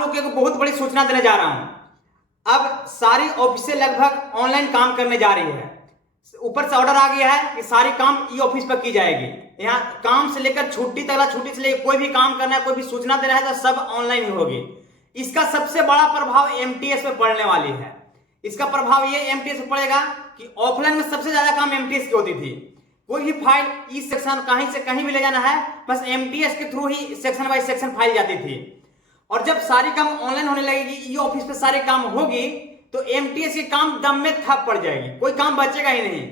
लोग को बहुत बड़ी सूचना देने जा रहा हूं। अब सारी ऑफिसें लगभग ऑनलाइन काम करने जा रही है। ऊपर से ऑर्डर आ गया है कि सारी काम ई ऑफिस पर की जाएगी। यहाँ काम से लेकर छुट्टी तक, छुट्टी से लेकर कोई भी काम करना है, कोई भी सूचना देना है तो सब ऑनलाइन ही होगी। इसका सबसे बड़ा प्रभाव एमटीएस पे पड़ने वाली है। इसका प्रभाव ये एमटीएस पे पड़ेगा कि ऑफलाइन में सबसे ज्यादा काम एमटीएस की होती थी। कोई भी फाइल ई सेक्शन कहीं से कहीं भी ले जाना है, बस एमटीएस के through he section by section file जाती थी। और जब सारी काम ऑनलाइन होने लगेगी, ई ऑफिस पे सारे काम होगी, तो एमटीएस के काम दम में ठप पड़ जाएगी। कोई काम बचेगा ही नहीं।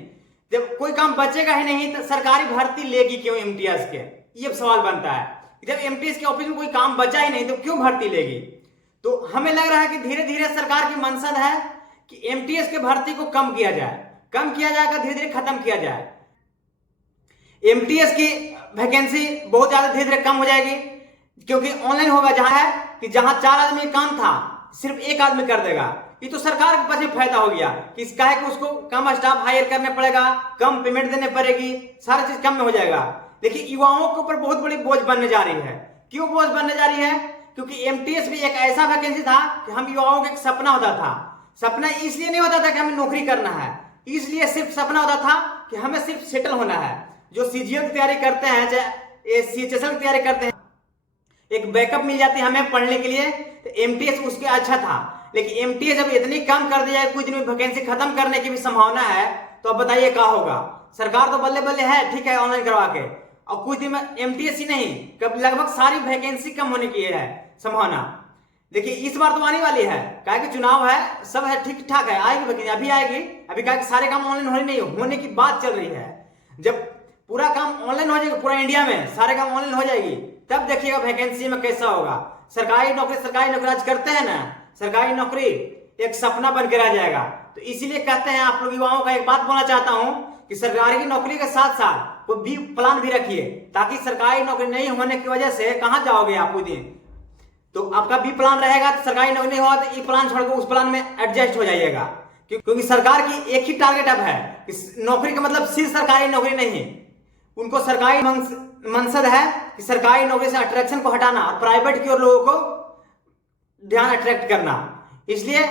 जब कोई काम बचेगा ही नहीं तो सरकारी भर्ती लेगी क्यों एमटीएस के, ये सवाल बनता है। जब एमटीएस के ऑफिस में कोई काम बचा ही नहीं तो क्यों भर्ती लेगी। तो हमें लग रहा है कि धीरे धीरे सरकार की मंशा है कि एमटीएस के भर्ती को कम किया जाएगा, धीरे धीरे खत्म किया जाए। एमटीएस की वैकेंसी बहुत ज्यादा धीरे धीरे कम हो जाएगी, क्योंकि ऑनलाइन होगा। जहां है कि जहां 4 आदमी काम था सिर्फ 1 आदमी कर देगा। ये तो सरकार के पास ही फायदा हो गया कि इसका है कि उसको कम स्टाफ हायर करने पड़ेगा, कम पेमेंट देने पड़ेगी, सारी चीज कम में हो जाएगा। लेकिन युवाओं के ऊपर बहुत बड़ी बोझ बनने जा रही है। क्यों बोझ बनने जा रही है? क्योंकि एमटीएस भी एक ऐसा वैकेंसी था कि हम युवाओं का एक सपना होता था। सपना इसलिए नहीं होता था कि हमें नौकरी करना है, इसलिए सिर्फ सपना होता था कि हमें सिर्फ सेटल होना है। जो सीजीएल की तैयारी करते हैं, चाहे सीएचएसएल की तैयारी करते हैं, एक बैकअप मिल जाती है हमें पढ़ने के लिए, तो एमटीएस उसके अच्छा था। लेकिन एमटीएस जब इतनी कम कर दिया है, कुछ दिन में वैकेंसी खत्म करने की भी संभावना है, तो अब बताइए क्या होगा। सरकार तो बल्ले बल्ले है, ठीक है ऑनलाइन करवा के, और कुछ दिन में एमटीएस ही नहीं, कब लगभग सारी वैकेंसी कम होने की है संभावना। देखिए इस बार तो आने वाली है, क्या कि चुनाव है, सब है, ठीक ठाक है, आएगी वैकेंसी, अभी आएगी। अभी क्या सारे काम ऑनलाइन होने नहीं होने की बात चल रही है। जब पूरा काम ऑनलाइन हो जाएगा, पूरा इंडिया में सारे काम ऑनलाइन हो जाएगी, तब देखिएगा वैकेंसी में कैसा होगा। सरकारी नौकरी आज करते हैं ना, सरकारी नौकरी एक सपना बन के रह जाएगा। तो इसीलिए कहते हैं, आप लोग युवाओं का एक बात बोलना चाहता हूं कि सरकारी नौकरी के साथ साथ कोई भी प्लान भी रखिए, ताकि सरकारी नौकरी नहीं होने की वजह से कहां जाओगे आप उस दिन। तो आपका भी प्लान रहेगा, तो सरकारी नौकरी नहीं हुआ तो ये प्लान छोड़कर उस प्लान में एडजस्ट हो जाइएगा। क्योंकि सरकार की एक ही टारगेट अब है कि नौकरी का मतलब सिर्फ सरकारी नौकरी नहीं, उनको सरकारी मंशद है कि सरकारी नौकरी से अट्रैक्शन को हटाना और प्राइवेट की ओर लोगों को ध्यान अट्रैक्ट करना। इसलिए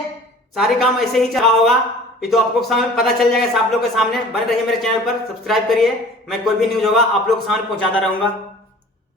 सारे काम ऐसे ही चला होगा। ये तो आपको सामने पता चल जाएगा, आप लोग के सामने। बने रहिए मेरे चैनल पर, सब्सक्राइब करिए, मैं कोई भी न्यूज होगा आप लोग के सामने पहुंचाता रहूंगा।